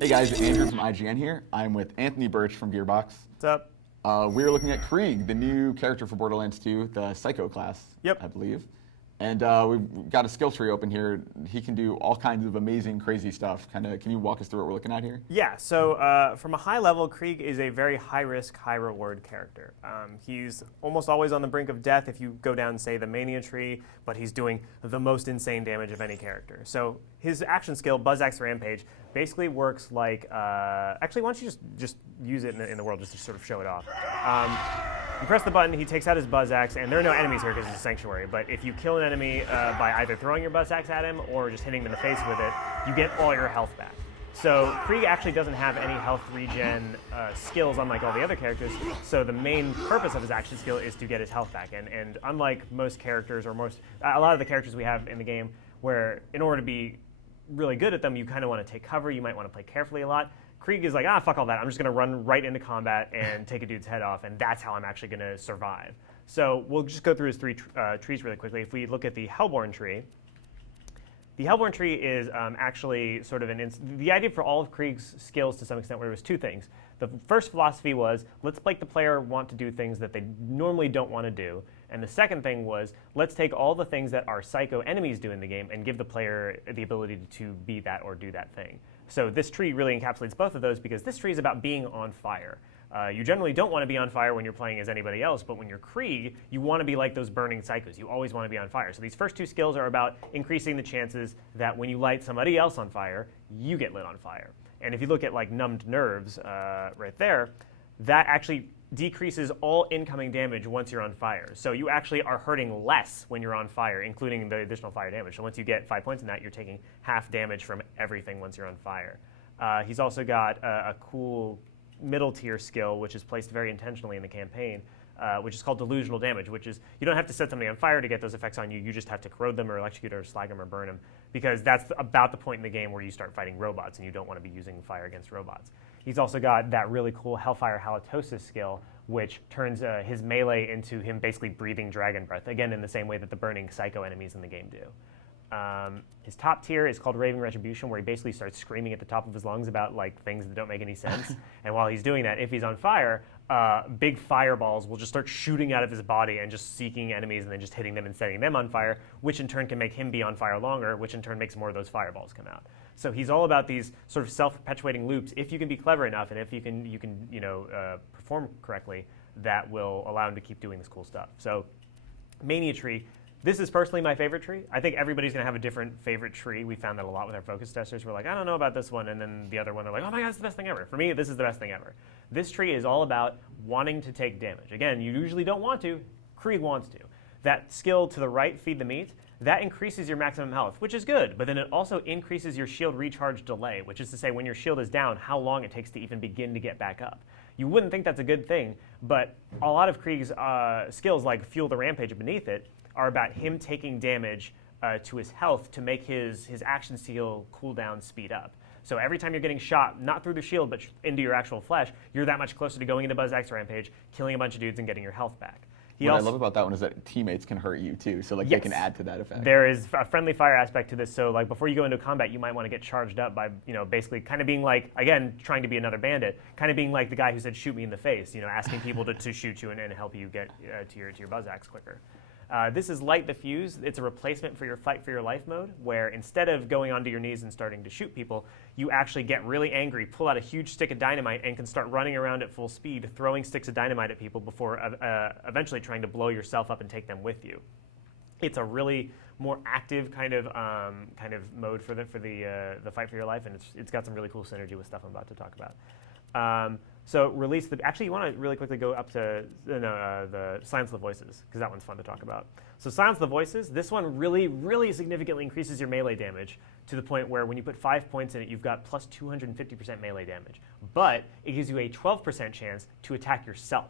Hey guys, Andrew from IGN here. I'm with Anthony Burch from Gearbox. What's up? We're looking at Krieg, the new character for Borderlands 2, the Psycho class, Yep. I believe. And we've got a skill tree open here. He can do all kinds of amazing, crazy stuff. Can you walk us through what we're looking at here? Yeah, so from a high level, Krieg is a very high-risk, high-reward character. He's almost always on the brink of death if you go down, say, the Mania tree, but he's doing the most insane damage of any character. So his action skill, Buzz Axe Rampage, basically works like, actually, why don't you just use it in the world just to sort of show it off. You press the button, he takes out his Buzz Axe, and there are no enemies here because it's a sanctuary, but if you kill an enemy by either throwing your Buzz Axe at him or just hitting him in the face with it, you get all your health back. So Krieg actually doesn't have any health regen skills unlike all the other characters, so the main purpose of his action skill is to get his health back. And unlike most characters, or a lot of the characters we have in the game, where in order to be really good at them, you kind of want to take cover, you might want to play carefully a lot. Krieg is like, fuck all that, I'm just going to run right into combat and take a dude's head off, and that's how I'm actually going to survive. So we'll just go through his three trees really quickly. If we look at the Hellborne tree, the Hellborne tree is actually sort of the idea for all of Krieg's skills to some extent where it was two things. The first philosophy was, let's make the player want to do things that they normally don't want to do. And the second thing was, let's take all the things that our psycho enemies do in the game and give the player the ability to be that or do that thing. So this tree really encapsulates both of those because this tree is about being on fire. You generally don't want to be on fire when you're playing as anybody else, but when you're Krieg, you want to be like those burning psychos. You always want to be on fire. So these first two skills are about increasing the chances that when you light somebody else on fire, you get lit on fire. And if you look at like numbed nerves right there, that actually decreases all incoming damage once you're on fire. So you actually are hurting less when you're on fire, including the additional fire damage. So once you get 5 points in that, you're taking half damage from everything once you're on fire. He's also got a cool middle tier skill, which is placed very intentionally in the campaign, which is called delusional damage, which is you don't have to set somebody on fire to get those effects on you. You just have to corrode them or electrocute or slag them or burn them, because that's about the point in the game where you start fighting robots and you don't want to be using fire against robots. He's also got that really cool Hellfire Halitosis skill, which turns his melee into him basically breathing dragon breath, again in the same way that the burning psycho enemies in the game do. His top tier is called Raving Retribution, where he basically starts screaming at the top of his lungs about like things that don't make any sense. And while he's doing that, if he's on fire, big fireballs will just start shooting out of his body and just seeking enemies and then just hitting them and setting them on fire, which in turn can make him be on fire longer, which in turn makes more of those fireballs come out. So he's all about these sort of self-perpetuating loops. If you can be clever enough and if you can perform correctly, that will allow him to keep doing this cool stuff. So Mania tree. This is personally my favorite tree. I think everybody's going to have a different favorite tree. We found that a lot with our focus testers. We're like, I don't know about this one. And then the other one, they're like, oh my God, it's the best thing ever. For me, this is the best thing ever. This tree is all about wanting to take damage. Again, you usually don't want to. Krieg wants to. That skill to the right, feed the meat, that increases your maximum health, which is good. But then it also increases your shield recharge delay, which is to say when your shield is down, how long it takes to even begin to get back up. You wouldn't think that's a good thing, but a lot of Krieg's skills, like Fuel the Rampage beneath it, are about him taking damage to his health to make his action skill cooldown speed up. So every time you're getting shot, not through the shield, but into your actual flesh, you're that much closer to going into Buzz Axe Rampage, killing a bunch of dudes, and getting your health back. What I love about that one is that teammates can hurt you too, so like they can add to that effect. There is a friendly fire aspect to this, so like before you go into combat, you might want to get charged up by, basically kind of being like, again, trying to be another bandit, kind of being like the guy who said, shoot me in the face, asking people to shoot you and help you get to your Buzz Axe quicker. This is Light the Fuse. It's a replacement for your Fight for Your Life mode, where instead of going onto your knees and starting to shoot people, you actually get really angry, pull out a huge stick of dynamite, and can start running around at full speed, throwing sticks of dynamite at people before eventually trying to blow yourself up and take them with you. It's a really more active kind of mode for the Fight for Your Life, and it's got some really cool synergy with stuff I'm about to talk about. So release the. Actually, you want to really quickly go up to the Silence the Voices, because that one's fun to talk about. So Silence the Voices. This one really, really significantly increases your melee damage to the point where when you put 5 points in it, you've got plus 250% melee damage. But it gives you a 12% chance to attack yourself.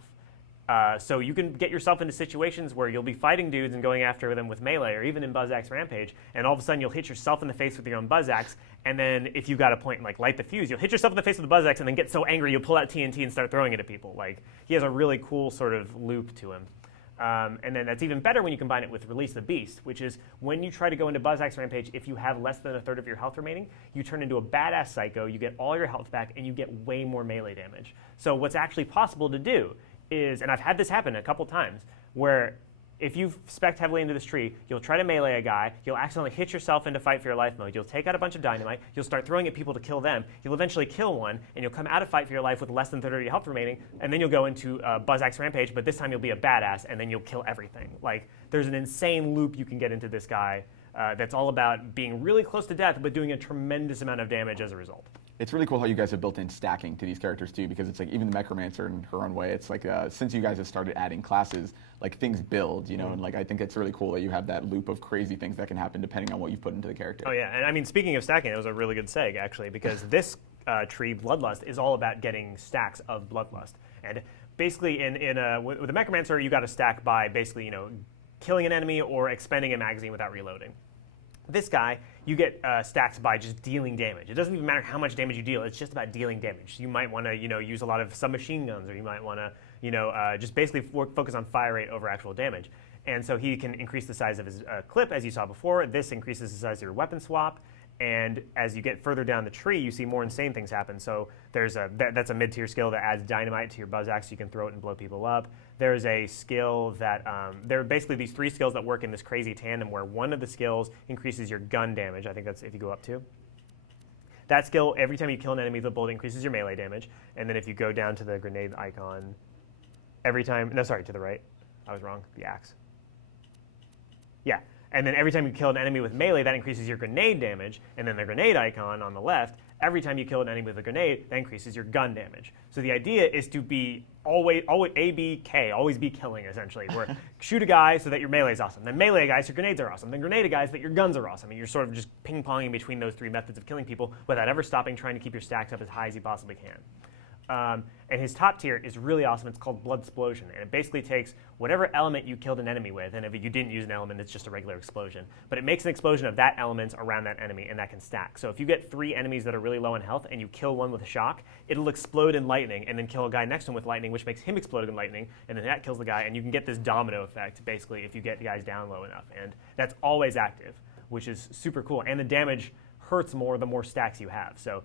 So you can get yourself into situations where you'll be fighting dudes and going after them with melee, or even in Buzz Axe Rampage, and all of a sudden you'll hit yourself in the face with your own Buzz Axe, and then if you've got a point and like Light the Fuse, you'll hit yourself in the face with the Buzz Axe and then get so angry you'll pull out TNT and start throwing it at people. Like, he has a really cool sort of loop to him. And then that's even better when you combine it with Release the Beast, which is when you try to go into Buzz Axe Rampage, if you have less than a third of your health remaining, you turn into a badass Psycho, you get all your health back, and you get way more melee damage. So what's actually possible to do is, and I've had this happen a couple times, where if you've spec'd heavily into this tree, you'll try to melee a guy, you'll accidentally hit yourself into fight for your life mode, you'll take out a bunch of dynamite, you'll start throwing at people to kill them, you'll eventually kill one, and you'll come out of fight for your life with less than 30 of your health remaining, and then you'll go into Buzz Axe Rampage, but this time you'll be a badass, and then you'll kill everything. Like, there's an insane loop you can get into this guy that's all about being really close to death, but doing a tremendous amount of damage as a result. It's really cool how you guys have built in stacking to these characters too, because it's like even the Necromancer in her own way, it's like since you guys have started adding classes, like things build, you know, and like I think it's really cool that you have that loop of crazy things that can happen depending on what you put into the character. Oh yeah, and I mean, speaking of stacking, it was a really good seg actually, because this tree, Bloodlust, is all about getting stacks of Bloodlust. And basically with the Necromancer, you got to stack by basically, you know, killing an enemy or expending a magazine without reloading. This guy, you get stacks by just dealing damage. It doesn't even matter how much damage you deal. It's just about dealing damage. You might want to, you know, use a lot of submachine guns, or you might want to, you know, just basically focus on fire rate over actual damage. And so he can increase the size of his clip, as you saw before. This increases the size of your weapon swap. And as you get further down the tree, you see more insane things happen. So there's that's a mid-tier skill that adds dynamite to your Buzz Axe. So you can throw it and blow people up. There's a skill that, there are basically these 3 skills that work in this crazy tandem where one of the skills increases your gun damage. I think that's if you go up to. That skill, every time you kill an enemy, the bullet increases your melee damage. And then if you go down to the grenade icon, every time, no, sorry, to the right. I was wrong, the axe. Yeah. And then every time you kill an enemy with melee, that increases your grenade damage. And then the grenade icon on the left, every time you kill an enemy with a grenade, that increases your gun damage. So the idea is to be always A-B-K, always be killing, essentially. Where shoot a guy so that your melee is awesome. Then melee a guy so your grenades are awesome. Then grenade a guy so that your guns are awesome. And you're sort of just ping-ponging between those 3 methods of killing people without ever stopping, trying to keep your stacks up as high as you possibly can. And his top tier is really awesome. It's called Bloodsplosion, and it basically takes whatever element you killed an enemy with, and if you didn't use an element, it's just a regular explosion. But it makes an explosion of that element around that enemy, and that can stack. So if you get 3 enemies that are really low in health, and you kill one with a shock, it'll explode in lightning, and then kill a guy next to him with lightning, which makes him explode in lightning, and then that kills the guy, and you can get this domino effect, basically, if you get the guys down low enough. And that's always active, which is super cool. And the damage hurts more the more stacks you have. So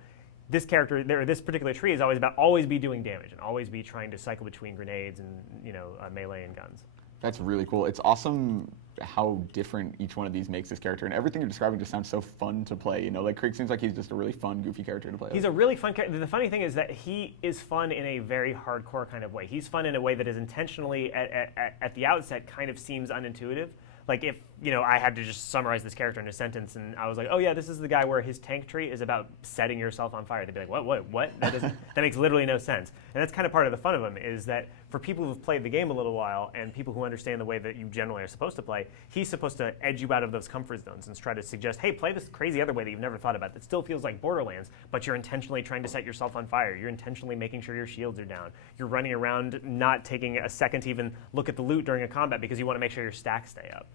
this character, this particular tree is always about always be doing damage and always be trying to cycle between grenades and, you know, melee and guns. That's really cool. It's awesome how different each one of these makes this character, and everything you're describing just sounds so fun to play. You know, like Krieg seems like he's just a really fun, goofy character to play. He's a really fun character. The funny thing is that he is fun in a very hardcore kind of way. He's fun in a way that is intentionally, at the outset, kind of seems unintuitive. Like if, you know, I had to just summarize this character in a sentence and I was like, oh yeah, this is the guy where his tank tree is about setting yourself on fire. They'd be like, what? That makes literally no sense. And that's kind of part of the fun of him, is that for people who've played the game a little while and people who understand the way that you generally are supposed to play, he's supposed to edge you out of those comfort zones and try to suggest, hey, play this crazy other way that you've never thought about that still feels like Borderlands, but you're intentionally trying to set yourself on fire. You're intentionally making sure your shields are down. You're running around not taking a second to even look at the loot during a combat because you want to make sure your stacks stay up.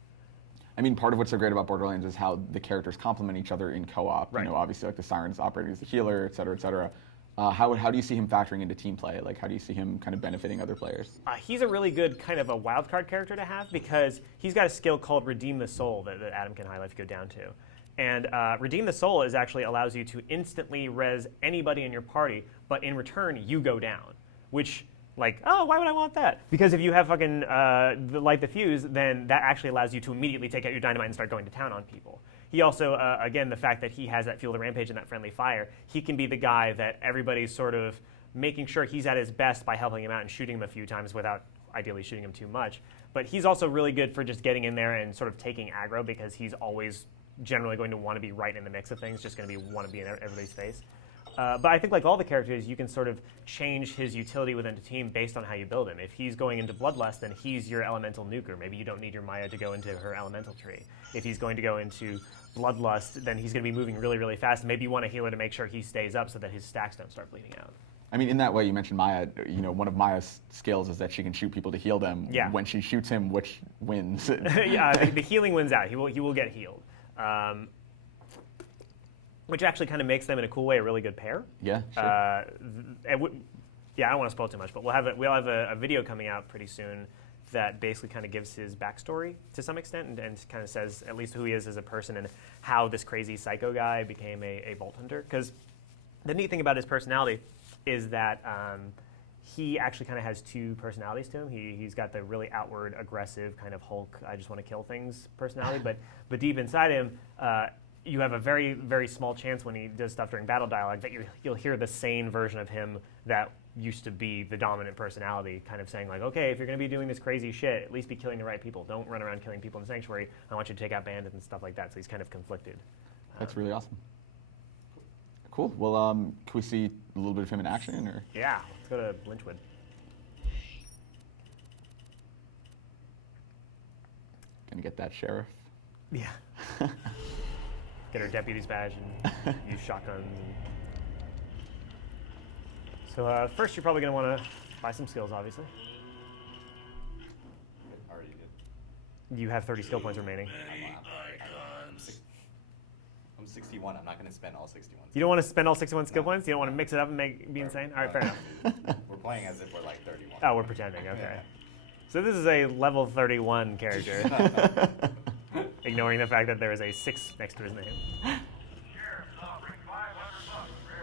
I mean, part of what's so great about Borderlands is how the characters complement each other in co-op. Right. You know, obviously, like the Siren's operating as a healer, et cetera, et cetera. How do you see him factoring into team play? Like, how do you see him kind of benefiting other players? He's a really good kind of a wildcard character to have because he's got a skill called Redeem the Soul that Adam can highlight if you go down to. And Redeem the Soul is actually allows you to instantly res anybody in your party, but in return, you go down, which... Like, oh, why would I want that? Because if you have fucking light the fuse, then that actually allows you to immediately take out your dynamite and start going to town on people. He also, again, the fact that he has that Fuel the Rampage and that friendly fire, he can be the guy that everybody's sort of making sure he's at his best by helping him out and shooting him a few times without ideally shooting him too much. But he's also really good for just getting in there and sort of taking aggro because he's always generally going to want to be right in the mix of things, just going to want to be in everybody's face. But I think like all the characters, you can sort of change his utility within the team based on how you build him. If he's going into Bloodlust, then he's your elemental nuker. Maybe you don't need your Maya to go into her elemental tree. If he's going to go into Bloodlust, then he's going to be moving really, really fast. Maybe you want a healer to make sure he stays up so that his stacks don't start bleeding out. I mean, in that way, you mentioned Maya. You know, one of Maya's skills is that she can shoot people to heal them. Yeah. When she shoots him, which wins? Yeah, the healing wins out. He will get healed. Which actually kind of makes them, in a cool way, a really good pair. Yeah, sure. Yeah, I don't want to spoil too much, but we'll have a video coming out pretty soon that basically kind of gives his backstory to some extent and kind of says at least who he is as a person and how this crazy psycho guy became a Bolt Hunter. Because the neat thing about his personality is that he actually kind of has two personalities to him. He's got the really outward, aggressive kind of Hulk, I just want to kill things personality, but deep inside him, you have a very, very small chance when he does stuff during battle dialogue that you'll hear the sane version of him that used to be the dominant personality, kind of saying like, okay, if you're going to be doing this crazy shit, at least be killing the right people. Don't run around killing people in the sanctuary. I want you to take out bandits and stuff like that. So he's kind of conflicted. That's really awesome. Cool. Well, can we see a little bit of him in action? Or? Yeah, let's go to Lynchwood. Gonna get that sheriff. Yeah. Get her deputy's badge and use shotguns. So first, you're probably gonna want to buy some skills, obviously. Already did. You have 30 skill points remaining. I'm 61. I'm not going to spend all 61. You don't want to spend all 61 skill points? You don't want to mix it up and be insane? All right, fair enough. We're playing as if we're like 31. Oh, we're pretending, okay. So this is a level 31 character, ignoring the fact that there is a 6 next to his name.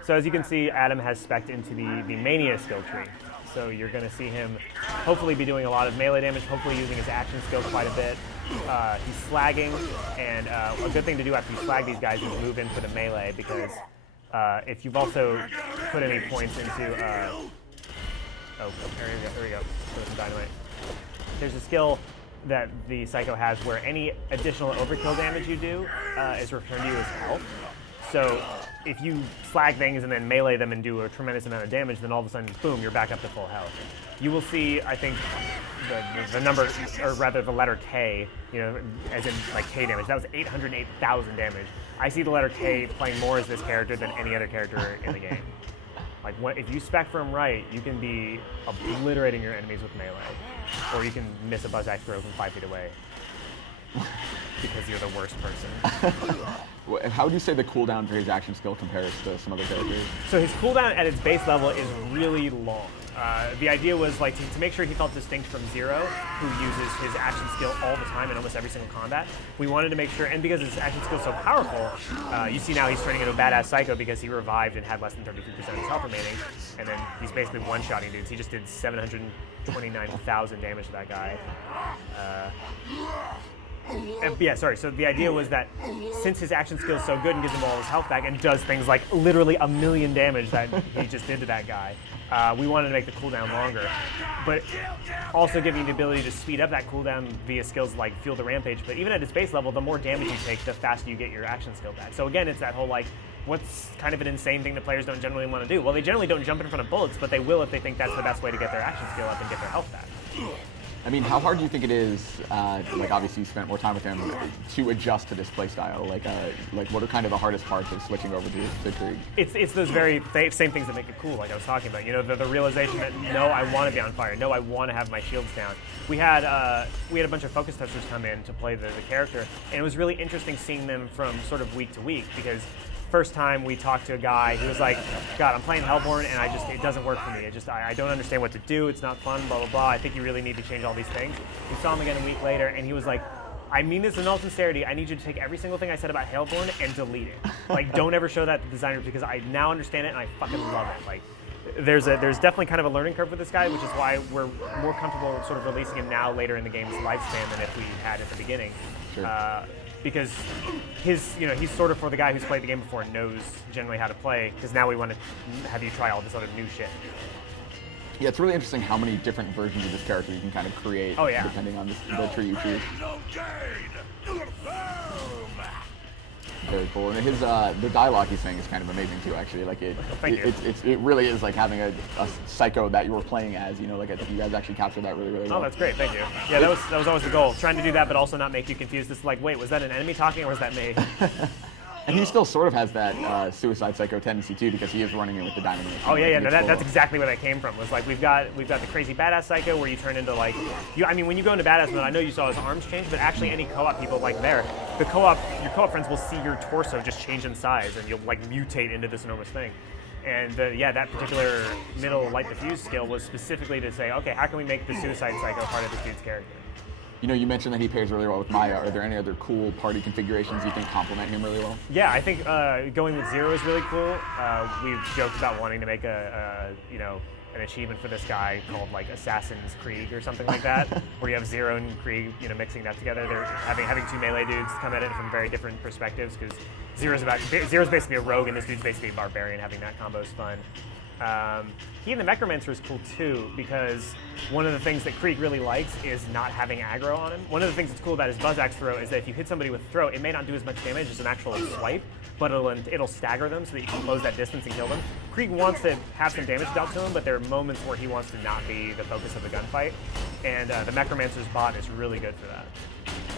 So as you can see, Adam has spec'd into the Mania skill tree. So you're going to see him hopefully be doing a lot of melee damage, hopefully using his action skill quite a bit. He's slagging, and a good thing to do after you slag these guys is move in for the melee, because if you've also put any points into... there we go. Put some dynamite. There's a skill that the Psycho has where any additional overkill damage you do is returned to you as health. So if you slag things and then melee them and do a tremendous amount of damage, then all of a sudden, boom, you're back up to full health. You will see, I think, the number, or rather the letter K, you know, as in like K damage. That was 808,000 damage. I see the letter K playing more as this character than any other character in the game. Like, if you spec for him right, you can be obliterating your enemies with melee, or you can miss a buzz axe throw from 5 feet away. Because you're the worst person. How would you say the cooldown for his action skill compares to some other characters? So his cooldown at its base level is really long. The idea was like to make sure he felt distinct from Zero, who uses his action skill all the time in almost every single combat. We wanted to make sure, and because his action skill is so powerful, you see now he's turning into a badass Psycho because he revived and had less than 32% of his health remaining, and then he's basically one-shotting dudes. He just did 729,000 damage to that guy. So the idea was that since his action skill is so good and gives him all his health back and does things like literally 1,000,000 damage that he just did to that guy, we wanted to make the cooldown longer, but also giving you the ability to speed up that cooldown via skills like Fuel the Rampage. But even at its base level, the more damage you take, the faster you get your action skill back. So again, it's that whole like, what's kind of an insane thing that players don't generally want to do? Well, they generally don't jump in front of bullets, but they will if they think that's the best way to get their action skill up and get their health back. I mean, how hard do you think it is, like obviously you spent more time with him, to adjust to this playstyle? Like what are kind of the hardest parts of switching over to Krieg? It's those very same things that make it cool, like I was talking about. You know, the realization that, no, I want to be on fire. No, I want to have my shields down. We had a bunch of focus testers come in to play the character, and it was really interesting seeing them from sort of week to week, because first time we talked to a guy who was like, God, I'm playing Hellborne and it doesn't work for me. I don't understand what to do. It's not fun, blah, blah, blah. I think you really need to change all these things. We saw him again a week later, and he was like, I mean this in all sincerity. I need you to take every single thing I said about Hellborne and delete it. Like, don't ever show that to designers, because I now understand it and I fucking love it. Like, there's definitely kind of a learning curve with this guy, which is why we're more comfortable sort of releasing him now later in the game's lifespan than if we had at the beginning. Sure. Because he's sort of for the guy who's played the game before and knows generally how to play, because now we want to have you try all this other new shit. Yeah, it's really interesting how many different versions of this character you can kind of create, depending on the tree you choose. Very cool. And his the dialogue he's saying is kind of amazing too. Actually, like it really is like having a Psycho that you were playing as. You know, like you guys actually captured that really, really well. Oh, that's great. Thank you. Yeah, that was always the goal. Trying to do that, but also not make you confused. It's like, wait, was that an enemy talking or was that me? And he still sort of has that Suicide Psycho tendency too, because he is running in with the dynamite. Oh yeah. No, that's exactly where that came from. Was like we've got the crazy badass Psycho where you turn into like I mean, when you go into badass mode, I know you saw his arms change, but actually any co-op people like your co-op friends will see your torso just change in size, and you'll like mutate into this enormous thing. And that particular middle light diffuse skill was specifically to say, okay, how can we make the Suicide Psycho part of this dude's character? You know, you mentioned that he pairs really well with Maya. Are there any other cool party configurations you think complement him really well? Yeah, I think going with Zero is really cool. We've joked about wanting to make an achievement for this guy called like Assassin's Krieg or something like that, where you have Zero and Krieg, mixing that together. They're having two melee dudes come at it from very different perspectives, because Zero's basically a rogue and this dude's basically a barbarian. Having that combo is fun. He and the Necromancer is cool too, because one of the things that Krieg really likes is not having aggro on him. One of the things that's cool about his Buzz Axe throw is that if you hit somebody with throw, it may not do as much damage as an actual swipe, but it'll stagger them so that you can close that distance and kill them. Krieg wants to have some damage dealt to him, but there are moments where he wants to not be the focus of the gunfight, and the Necromancer's bot is really good for that.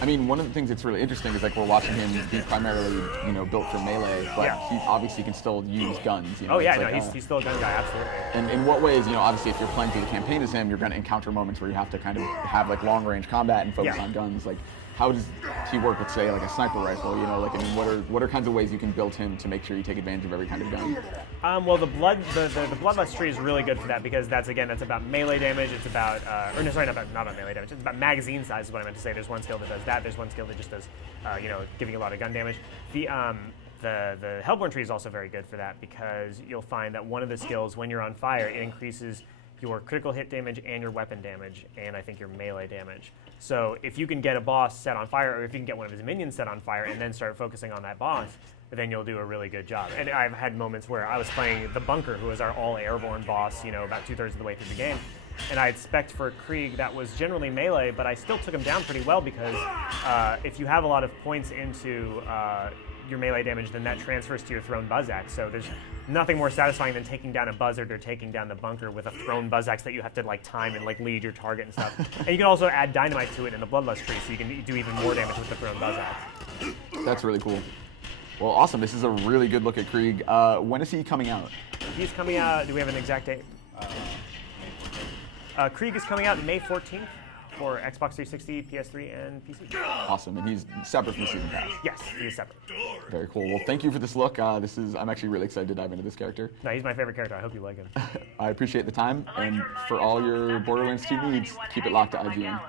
I mean, one of the things that's really interesting is like we're watching him be primarily, built for melee, but he obviously can still use guns. Oh yeah, he's still a gun guy, absolutely. And in what ways, obviously if you're playing through the campaign as him, you're going to encounter moments where you have to kind of have like long range combat and focus on guns. Like, how does he work with, say, like a sniper rifle? What are kinds of ways you can build him to make sure you take advantage of every kind of gun? Well, the Bloodlust tree is really good for that, because that's about melee damage. It's about, not about melee damage. It's about magazine size is what I meant to say. There's one skill that does that. There's one skill that just does, giving a lot of gun damage. The Hellborne tree is also very good for that, because you'll find that one of the skills, when you're on fire, it increases your critical hit damage and your weapon damage, and I think your melee damage. So if you can get a boss set on fire, or if you can get one of his minions set on fire and then start focusing on that boss, then you'll do a really good job. And I've had moments where I was playing the Bunker, who is our all-airborne boss, about 2/3 of the way through the game, and I had spec'd for Krieg that was generally melee, but I still took him down pretty well, because if you have a lot of points into your melee damage, then that transfers to your thrown Buzz Axe. So there's nothing more satisfying than taking down a buzzard or taking down the Bunker with a thrown Buzz Axe that you have to like time and like lead your target and stuff. And you can also add dynamite to it in the Bloodlust tree, so you can do even more damage with the thrown Buzz Axe. That's really cool. Well, awesome. This is a really good look at Krieg. When is he coming out? He's coming out, do we have an exact date? Krieg is coming out May 14th. For Xbox 360, PS3, and PC. Awesome, and he's separate from the Season Pass. Yes, he's separate. Very cool. Well, thank you for this look. I'm actually really excited to dive into this character. No, he's my favorite character. I hope you like him. I appreciate the time, and for all your Borderlands 2 needs, keep it locked to IGN.